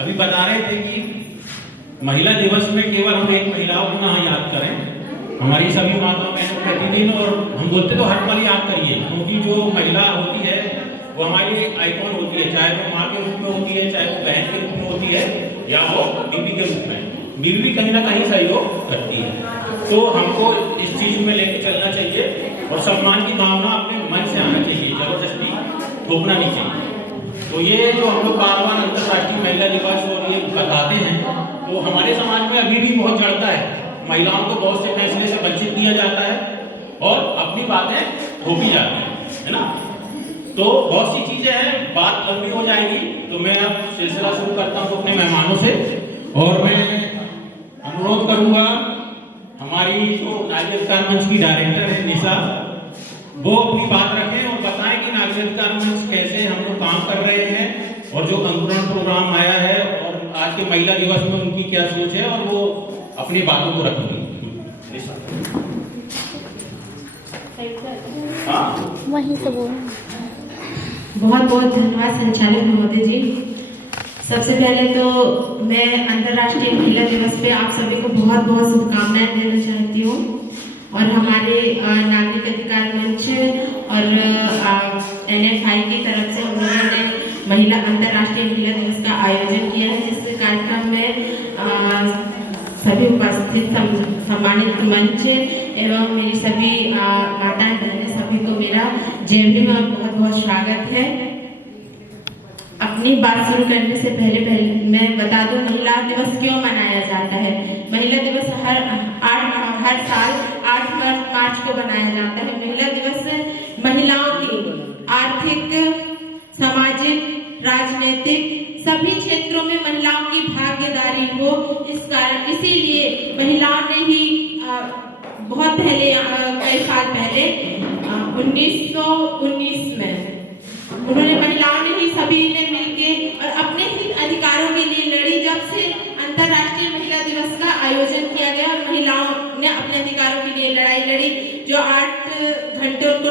अभी बता रहे थे कि महिला दिवस में केवल हम एक महिलाओं को ना याद करें, हमारी सभी माताओं बहनों प्रतिदिन, और हम बोलते तो हर पल याद करिए, क्योंकि जो महिला होती है वो हमारी एक आइकॉन होती है, चाहे वो माँ के रूप में होती है, चाहे वो बहन के रूप में होती है, या वो बीवी के रूप में। बीवी भी कहीं ना कहीं सहयोग करती है। तो हमको इस चीज में लेके चलना चाहिए और सम्मान की भावना अपने मन से आना चाहिए, जबरदस्ती थोपना नहीं चाहिए। तो ये जो हम लोग बार बार अंतर्राष्ट्रीय महिला दिवस और ये बताते हैं, तो हमारे समाज में अभी भी बहुत जड़ता है, महिलाओं को बहुत से फैसले से वंचित किया जाता है और अपनी बातें थोपी जाती है ना। तो बहुत सी चीजें हैं, बात लंबी हो जाएगी, तो मैं अब सिलसिला शुरू करता हूँ अपने मेहमानों से, और मैं अनुरोध करूंगा हमारी जो नागरिक अधिकार मंच की डायरेक्टर है निशा, वो अपनी बात रखें और बताएं कि नागरिक अधिकार मंच कैसे हम लोग काम कर रहे हैं, और जो अंकुरण प्रोग्राम आया है और आज के महिला दिवस में उनकी क्या सोच है, और वो अपनी बातों को रखेंगे। वहीं से बोल। बहुत बहुत धन्यवाद संचालक महोदय जी। सबसे पहले तो मैं अंतर्राष्ट्रीय महिला दिवस पे आप सभी को बहुत बहुत शुभकामनाएं देना चाहती हूँ, और हमारे नागरिक अधिकार मंच और NFI की तरफ से हम लोगों ने महिला अंतर्राष्ट्रीय महिला दिवस का आयोजन किया है, जिस कार्यक्रम में सभी उपस्थित सम्मानित मंच एवं मेरी सभी माताएं बहनें सभी को मेरा जय भीम और बहुत बहुत स्वागत है। अपनी बात शुरू करने से पहले मैं बता दूं महिला दिवस क्यों मनाया जाता है। महिला दिवस हर साल 8 मार्च को मनाया जाता है। महिला दिवस महिलाओं की आर्थिक, सामाजिक, राजनीतिक सभी क्षेत्रों में महिलाओं की भागीदारी हो, इस कारण इसीलिए महिलाओं ने ही बहुत पहले कई साल पहले 1919 में उन्होंने महिलाओं ने ही सभी ने मिलके और अपने ही अधिकारों के लिए लड़ी। जब से अंतर्राष्ट्रीय महिला दिवस का आयोजन किया गया और महिलाओं ने अपने अधिकारों के लिए लड़ाई लड़ी, जो 8 घंटे उनको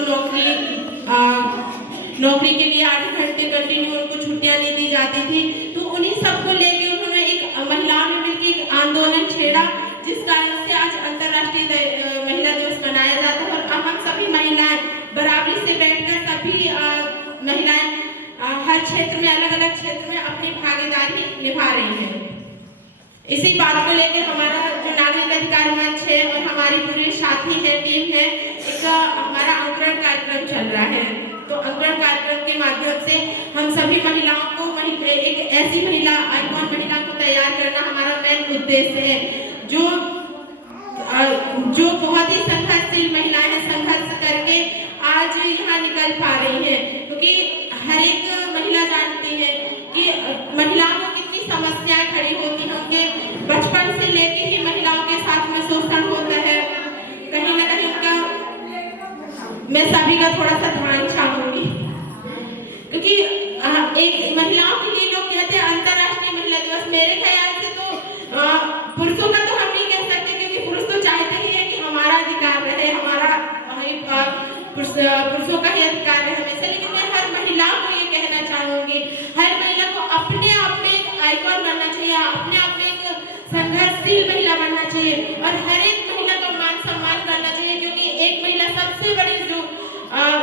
नौकरी के लिए 8 घंटे कंटिन्यू उनको छुट्टियां नहीं दी जाती थी, तो उन्हीं सबको लेके उन्होंने एक महिलाओं ने मिलकर एक आंदोलन छेड़ा, जिस कारण से आज अंतर्राष्ट्रीय महिला दिवस मनाया जाता है। और अब हम सभी महिलाएं बराबरी से बैठकर सभी महिलाएं हर क्षेत्र में, अलग अलग क्षेत्र में अपनी भागीदारी निभा रही हैं। इसी बात को लेकर हमारा जो नागरिक अधिकार मंच है और हमारी पूरे साथी है, टीम है, एक हमारा अंकुरण कार्यक्रम चल रहा है। तो अंकुरण कार्यक्रम के माध्यम से हम सभी महिलाओं को एक ऐसी महिला आइकॉन महिला को तैयार करना हमारा मेन उद्देश्य है, जो बहुत ही संघर्षशील महिलाएं हैं, संघर्ष करके आज यहाँ निकल पा रही हैं, क्योंकि हर एक महिला जानती है कि महिलाओं को कितनी समस्याएं खड़ी होती हैं। उनके बचपन से लेके ही महिलाओं के साथ में शोषण होता है, कहीं ना कहीं उनका, मैं सभी का थोड़ा सा ध्यान चाहूंगी, क्योंकि एक महिलाओं के लिए लोग कहते हैं अंतर्राष्ट्रीय महिला दिवस, मेरे ख्याल से तो पुरुषों का तो हम नहीं कह सकते, क्योंकि पुरुष तो चाहते ही है कि हमारा अधिकार रहे, हमारा पुरुषों का ही अधिकार है हमेशा। लेकिन मैं हर महिलाओं को ये कहना चाहूंगी, हर महिला को अपने आप में एक आइकॉन बनना चाहिए, अपने आप में एक संघर्षशील महिला बनना चाहिए, और हर एक महिला का मान सम्मान करना चाहिए, क्योंकि एक महिला सबसे बड़ी जो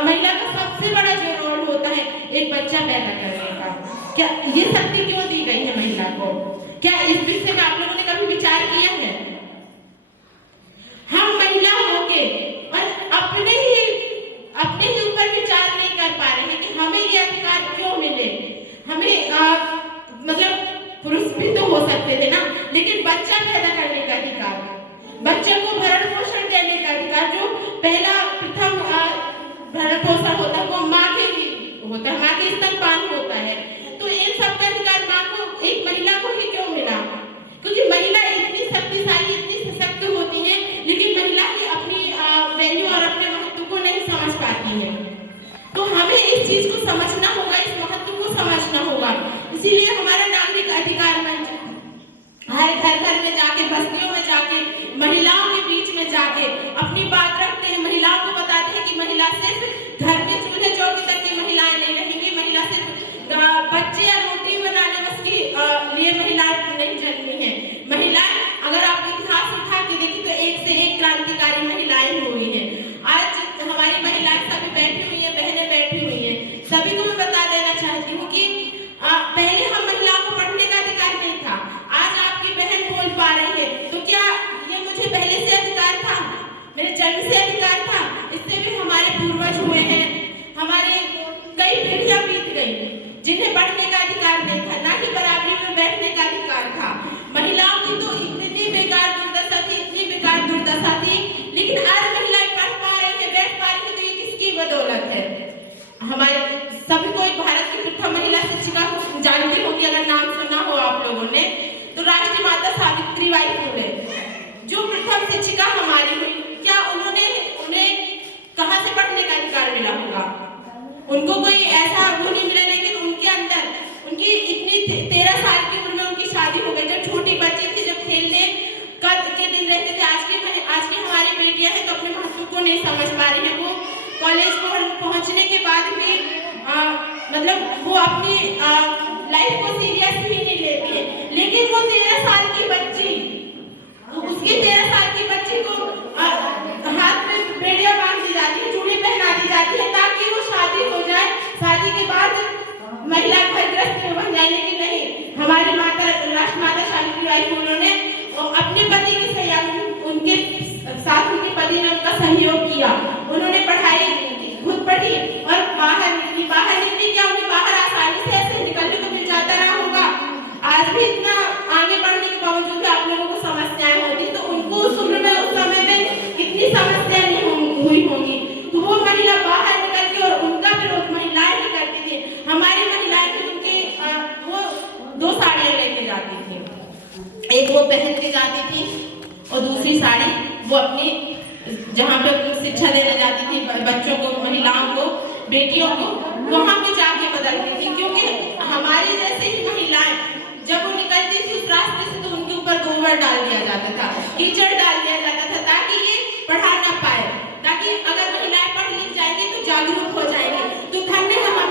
महिला का सबसे बड़ा जो रोल होता है एक बच्चा पैदा करने का। क्या ये शक्ति क्यों दी गई है महिला को? क्या इस विषय में आप लोगों ने कभी विचार किया है? हम महिला होके और अपने ही ऊपर विचार नहीं कर पा रहे हैं कि हमें ये अधिकार क्यों मिले। हमें मतलब पुरुष भी तो हो सकते थे ना, लेकिन बच्चा पैदा करने का अधिकार, बच्चे को भरण पोषण देने का अधिकार, जो पहला प्रथम भरण पोषण होता है वो माँ के लिए होता है, माँ के स्तनपान होता है। तो इन सब का अधिकार माँ को, एक महिला को ही क्यों मिला? क्योंकि महिला इतनी शक्तिशाली, इतनी सशक्त होती है, लेकिन महिला की अपनी वैल्यू और अपने महत्व को नहीं समझ पाती है। तो हमें इस चीज को समझना होगा, इस महत्व को समझना होगा। इसीलिए हमारा नागरिक अधिकार मंच हर घर में जाके, बस्तियों में जाके, महिलाओं के बीच में जाके अपनी बात रखते हैं, महिलाओं को बताते हैं कि महिला सिर्फ घर में चूल्हे चौकी तक की महिलाएं नहीं रहेंगी, महिला सिर्फ बच्चे या रोटी बनाने बस की लिए ये महिलाएं नहीं जन्मी हैं। महिलाएं अगर आप इतिहास उठा के देखें तो एक से एक क्रांतिकारी महिलाएं हुई हैं। आज हमारी महिलाएं सभी बैठी हुई हैं, बहनें बैठी हुई हैं। सभी को मैं बता देना चाहती हूँ कि पहले हम महिलाओं को पढ़ने का अधिकार नहीं था। आज आपकी बहन बोल पा रही है, तो क्या ये मुझे पहले से अधिकार था? मेरे जन्म से अधिकार था? इससे भी हमारे पूर्वज हुए हैं, हमारे कई पीढ़ियां बीत गई जिन्हें पढ़ने का अधिकार नहीं था, ना कि बराबरी में बैठने का अधिकार था। महिलाओं की तो इतनी बेकार दुर्दशा थी, इतनी बेकार दुर्दशा थी, लेकिन आज महिलाएं पढ़ पा रही है, बैठ पा रही है, तो ये किसकी बदौलत है? हमारे सभी को भारत की प्रथम महिला शिक्षिका को जानती होगी, अगर नाम सुना हो आप लोगों ने, तो राष्ट्रीय माता सावित्रीबाई फुले जो प्रथम शिक्षिका हमारी हुई। क्या उन्हें कहां से पढ़ने का अधिकार मिला होगा? उनको कोई ऐसा वो नहीं मिला, लेकिन उनके अंदर उनकी इतनी 13 साल की उम्र में उनकी शादी हो गई। जब छोटी बच्ची थी, जब खेलने के दिन रहते थे। आज की हमारी बेटियां हैं तो अपने महत्व को नहीं समझ पा रही है। वो कॉलेज पहुंचने के बाद भी मतलब वो अपनी लाइफ को सीरियस ही नहीं लेती है। लेकिन वो 13 साल की बच्ची, उसकी 13 साल की बच्ची को हाथ में बेड़ियां बांध दी जाती है, चूड़ी पहना दी जाती है, ताकि वो शादी हो जाए। शादी के बाद महिला घरगृहस्थ में बन जाए। लेकिन नहीं, हमारी माता राष्ट्रमाता सावित्रीबाई फुले ने अपने पति के सहयोग, उनके साथ उनके पति ने उनका सहयोग किया। उन्होंने पढ़ाई खुद पढ़ी और बाहर निकली क्या उन्हें बाहर आसानी से ऐसे निकलने को मिल जाता रहा होगा? आज भी इतना आगे बढ़ने के बावजूद भी आप लोगों को समस्याएं होती, तो उनको उस उम्र में, उस समय में कितनी समस्याएं नहीं हुई होंगी। तो वो महिला बाहर निकल के, और उनका विरोध महिलाएं ही करती थी। हमारी महिलाएं भी उनके वो 2 साड़ियां लेके जाती थी, एक वो पहन के जाती थी और दूसरी साड़ी वो अपनी जहाँ पे शिक्षा देने जाती थी बच्चों को, महिलाओं को, बेटियों को, वहां पे जाके बदलती थी। क्योंकि हमारी जैसे ही महिलाएं जब वो निकलती थी उस रास्ते से, तो उनके ऊपर गोबर डाल दिया जाता था, कीचड़ डाल दिया जाता था, ताकि ये पढ़ा ना पाए, ताकि अगर महिलाएं पढ़ लिख जाएंगी तो जागरूक हो जाएंगे। तो धन्य हमें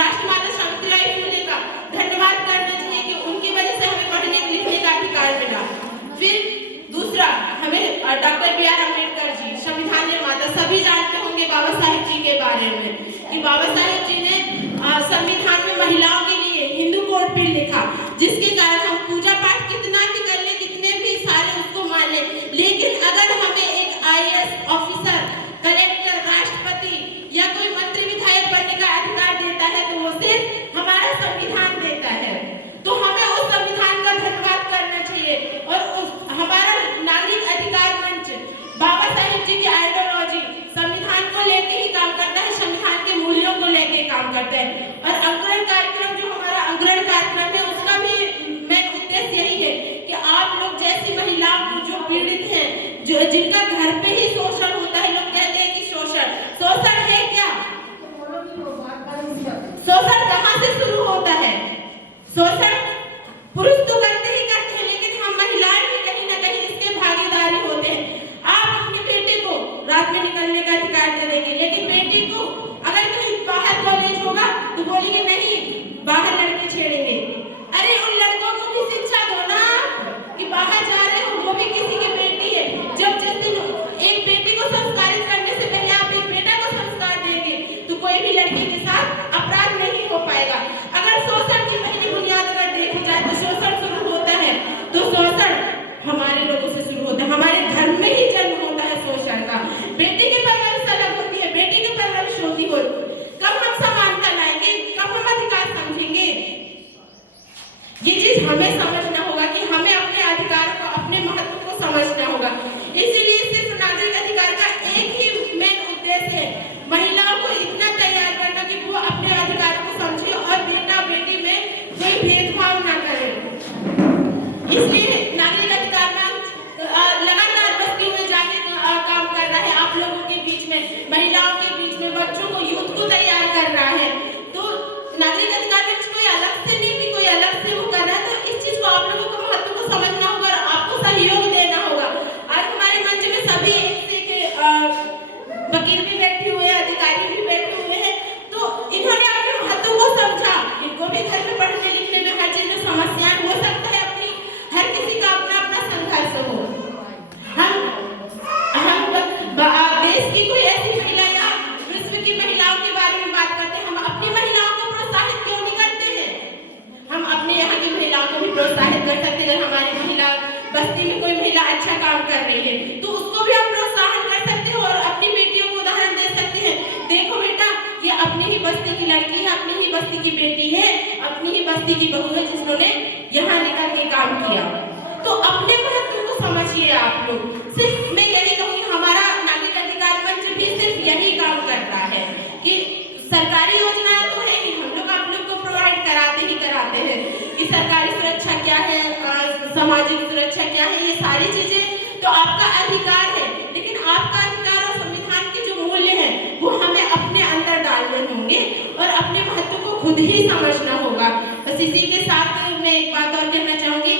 राष्ट्रमाता सावित्रीबाई फुले का धन्यवाद करना चाहिए कि उनकी वजह से हमें पढ़ने लिखने का अधिकार मिला। फिर दूसरा, हमें doctor B are Ambedkar ji, संविधान निर्माता, सभी जानते होंगे बाबा साहेब जी के बारे में, कि बाबा साहेब जी ने संविधान में महिलाओं के लिए हिंदू कोड बिल लिखा, जिसके कारण हम पूजा पाठ कितना भी कर ले, कितने भी सारे उसको मान ले, लेकिन अगर हमें एक IAS ऑफिसर, कलेक्टर, राष्ट्रपति या कोई मंत्री विधायक बनने का अधिकार देता है, तो वो सिर्फ हमारा संविधान देता है। तो हमें उस संविधान का धन्यवाद करना चाहिए। और हमारा नागरिक अधिकार मंच बाबा साहेब जी की आइडियोलॉजी संविधान को लेके ही काम करता है, संविधान के मूल्यों को लेके काम करता है। और अंकुरण कार्यक्रम, जो हमारा अंकुरण कार्यक्रम है, उसका भी मेन उद्देश्य यही है कि आप लोग जैसी महिलाओं जो पीड़ित हैं, जो जिनका घर पे ही शोषण होता है, लोग कहते हैं कि शोषण है क्या? शोषण कहाँ से शुरू होता है? शोषण पुरुष तो करते ही करते हैं, लेकिन हम महिलाएं भी कहीं ना कहीं इसके भागीदारी होते हैं। आप अपनी बेटी को रात में निकलने का अधिकार दे देंगे, लेकिन बेटी को अगर कहीं बाहर कॉलेज होगा तो बोलेंगे नहीं, बाहर लड़के छेड़ेंगे। अरे उन लड़कों को भी शिक्षा दो ना, कि बाहर जा रहे हो, वो भी किसी की बेटी है। जब जिस दिन एक बेटी को संस्कारित करने से पहले आप एक बेटा को संस्कार देंगे, तो कोई भी लड़की के साथ अपराध नहीं हो पाएगा। अगर शोषण की पहली बुनियाद अगर देखी जाए तो शोषण शुरू होता है, तो शोषण हमारे लोगों से शुरू होता है, हमारे घर में ही जन्म होता है शोषण का। बेटी की परवरिश अलग होती है, बेटी की परवरिश होती हो, कब हम समानता लाएंगे, कब हम अधिकार समझेंगे? ये चीज हमें समझना होगा कि हमें अपने अधिकार को, अपने महत्व को समझना होगा। इसीलिए सिर्फ नागरिक अधिकार का एक ही मेन उद्देश्य है, महिलाओं को इतना तैयार करना कि वो अपने अधिकार को समझे और बेटा बेटी में कोई भेदभाव ना करे। इसलिए नागरिक अधिकार लगातार बस्तियों में जाके काम कर रहा है, आप लोगों के बीच में, महिलाओं के बीच में, बच्चों को, यूथ को तैयार कर रहा है। तो नागरिक अधिकार में कोई अलग से नहीं, भी कोई अलग से वो कर रहा है, तो इस चीज को आप भी प्रोत्साहित कर सकते हैं। अगर हमारी महिला बस्ती में कोई महिला अच्छा काम कर रही है तो उसको भी आप प्रोत्साहन कर सकते हो और अपनी बेटियों को उदाहरण दे सकते हैं। देखो बेटा, ये अपनी ही बस्ती की लड़की है, अपनी ही बस्ती की बेटी है, अपनी ही बस्ती की बहू है जिन्होंने यहाँ निकल के काम किया। तो अपने महत्व को समझिए आप लोग। सिर्फ मैं यही कहूँगी, हमारा नागरिक अधिकार मंच भी सिर्फ यही काम करता है कि सरकारी योजनाएं तो है ही, हम लोग आप लोग को प्रोवाइड कराते हैं कि सरकारी सुरक्षा क्या है, सामाजिक सुरक्षा क्या है, ये सारी चीजें तो आपका अधिकार है। लेकिन आपका अधिकार और संविधान के जो मूल्य हैं वो हमें अपने अंदर डालने होंगे और अपने महत्व को खुद ही समझना होगा। बस इसी के साथ मैं एक बात और कहना चाहूंगी,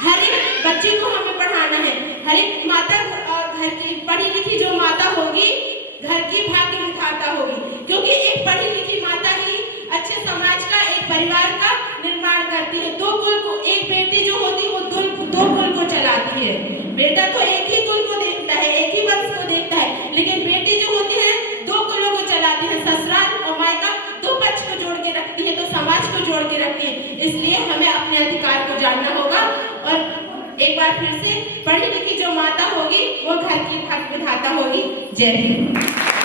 हर एक बच्चे को हमें पढ़ाना है। हर एक माता घर की पढ़ी लिखी जो माता होगी घर की भाग्य विधाता होगी, क्योंकि एक पढ़ी लिखी माता ही अच्छे समाज का, एक परिवार का निर्माण करती है। दो कुल को, एक बेटी जो होती है वो दो कुल को चलाती है। बेटा तो एक ही कुल को देखता है, एक ही वंश को देखता है, लेकिन बेटी जो होती है दो कुलों को चलाती है। ससुराल और मायका दो पक्ष को जोड़ के रखती है, तो समाज को जोड़ के रखती है। इसलिए हमें अपने अधिकार को जानना होगा और एक बार फिर से पढ़ी लिखी जो माता होगी वो घर की भाग्य विधाता होगी। जय हिंद।